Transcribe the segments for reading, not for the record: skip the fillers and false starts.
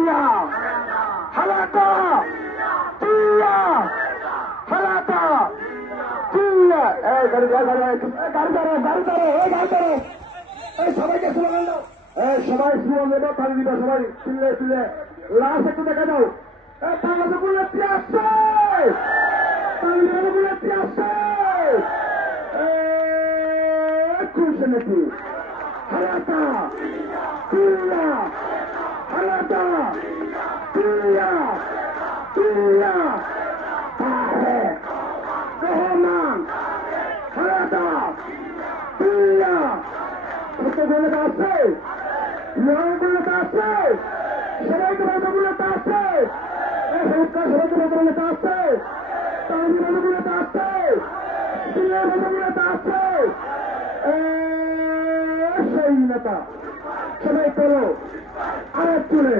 দিয়া হালাতা দিয়া হালাতা দিয়া এই গাড়ি সবাইকে স্লোগান দাও সবাই স্লোগান দেবো তালি দিবা সবাই চিল্লে লাস্ট একটু দেখা দাও তাহলে আসছে তাহলে আসছে খুশি নাকি হালাতা দিয়া হালাতা দিয়া দিয়া তারেক রহমান হালাতা দিয়া প্রত্যেকগুলো আছে নিয়মগুলো আছে সবাইকে বাধাগুলো আছে সবাইকে বাধাগুলো আছে তাহলে বাধাগুলো আছে সিলের বাধাগুলো আছে সেই নেতা সবাই করো আরেক চুড়ে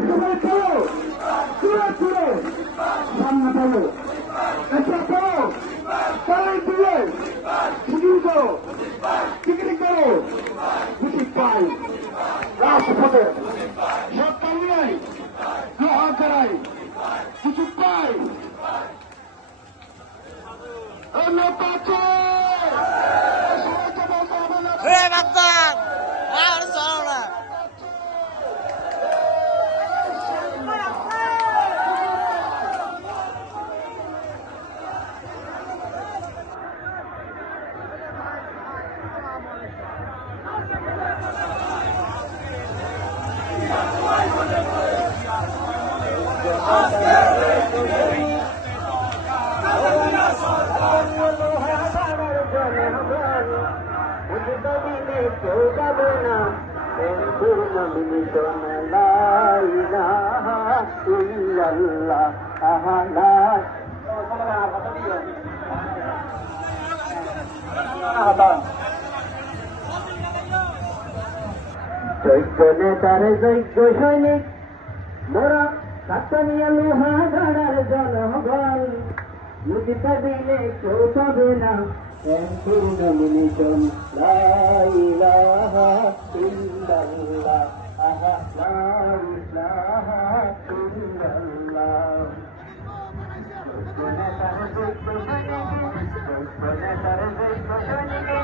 সবাই করো চুড়ে সামনে পাবো একটা করো সবাই চুড়ে সিকিম করো পিকনিক করো মুসিদ পাই রাষ্ট্রপতি সব পাবো নাই লোহার করাই মুসিদ পাই নেতা যোগ্য নেতারে যোগ্য সৈনিক মোরা কাতানিয়া লোহা গাড়ার জনগণ মুদি পাবিলে কেউ পাবে না নমিনেশন লা ইলাহা ইল্লাল্লাহ লা ইলাহা ইল্লাল্লাহ যোগ্য নেতারে যোগ্য সৈনিক